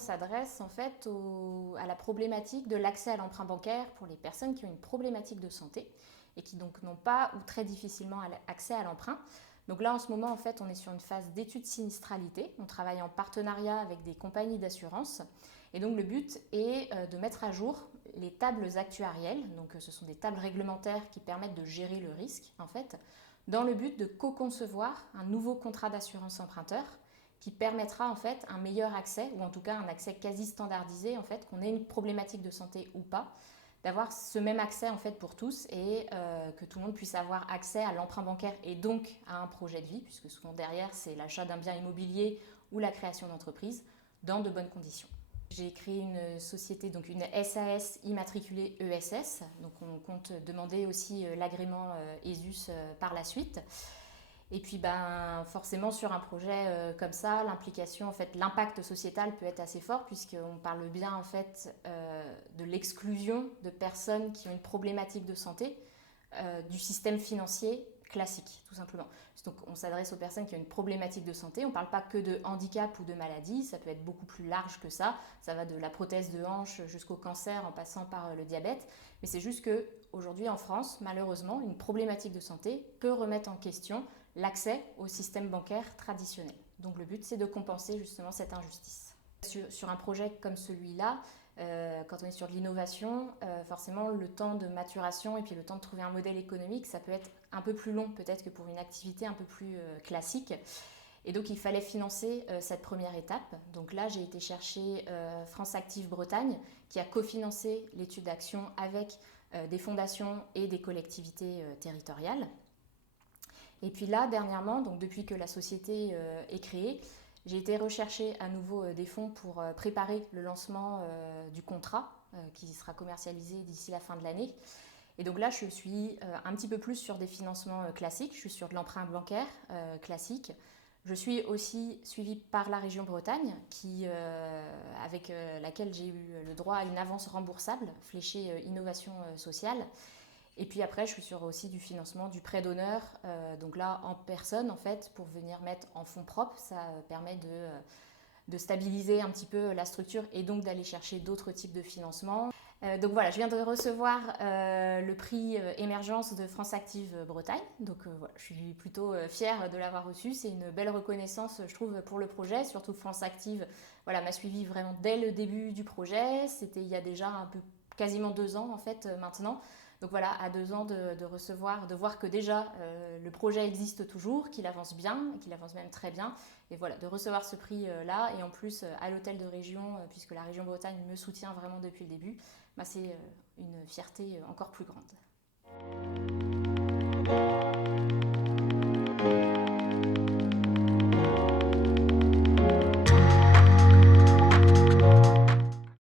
s'adresse en fait à la problématique de l'accès à l'emprunt bancaire pour les personnes qui ont une problématique de santé et qui donc n'ont pas ou très difficilement accès à l'emprunt. Donc là, en ce moment, en fait, on est sur une phase d'étude sinistralité. On travaille en partenariat avec des compagnies d'assurance. Et donc le but est de mettre à jour les tables actuarielles. Donc ce sont des tables réglementaires qui permettent de gérer le risque, en fait, dans le but de co-concevoir un nouveau contrat d'assurance emprunteur qui permettra en fait un meilleur accès, ou en tout cas un accès quasi standardisé, en fait, qu'on ait une problématique de santé ou pas, d'avoir ce même accès en fait pour tous et que tout le monde puisse avoir accès à l'emprunt bancaire et donc à un projet de vie, puisque souvent derrière c'est l'achat d'un bien immobilier ou la création d'entreprise dans de bonnes conditions. J'ai créé une société, donc une SAS immatriculée ESS, donc on compte demander aussi l'agrément ESUS par la suite. Et puis forcément sur un projet comme ça, l'implication, en fait, l'impact sociétal peut être assez fort puisqu'on parle bien en fait de l'exclusion de personnes qui ont une problématique de santé du système financier classique, tout simplement. Donc on s'adresse aux personnes qui ont une problématique de santé, on ne parle pas que de handicap ou de maladie, ça peut être beaucoup plus large que ça va de la prothèse de hanche jusqu'au cancer en passant par le diabète, mais c'est juste qu'aujourd'hui en France, malheureusement, une problématique de santé peut remettre en question l'accès au système bancaire traditionnel. Donc le but, c'est de compenser justement cette injustice. Sur un projet comme celui-là, quand on est sur de l'innovation, forcément le temps de maturation et puis le temps de trouver un modèle économique, ça peut être un peu plus long peut-être que pour une activité un peu plus classique. Et donc il fallait financer cette première étape. Donc là, j'ai été chercher France Active Bretagne qui a cofinancé l'étude d'action avec des fondations et des collectivités territoriales. Et puis là, dernièrement, donc depuis que la société est créée, j'ai été rechercher à nouveau des fonds pour préparer le lancement du contrat qui sera commercialisé d'ici la fin de l'année. Et donc là, je suis un petit peu plus sur des financements classiques, je suis sur de l'emprunt bancaire classique. Je suis aussi suivie par la région Bretagne, avec laquelle j'ai eu le droit à une avance remboursable, fléchée innovation sociale. Et puis après, je suis sur aussi du financement, du prêt d'honneur, donc là en personne en fait, pour venir mettre en fonds propres. Ça permet de stabiliser un petit peu la structure et donc d'aller chercher d'autres types de financement. Donc voilà, je viens de recevoir le prix Émergence de France Active Bretagne. Donc voilà, je suis plutôt fière de l'avoir reçu. C'est une belle reconnaissance, je trouve, pour le projet. Surtout France Active voilà, m'a suivi vraiment dès le début du projet. C'était il y a déjà un peu quasiment 2 ans en fait maintenant. Donc voilà, à 2 ans de recevoir, de voir que déjà le projet existe toujours, qu'il avance bien, qu'il avance même très bien. Et voilà, de recevoir ce prix-là et en plus à l'hôtel de région, puisque la région Bretagne me soutient vraiment depuis le début, c'est une fierté encore plus grande.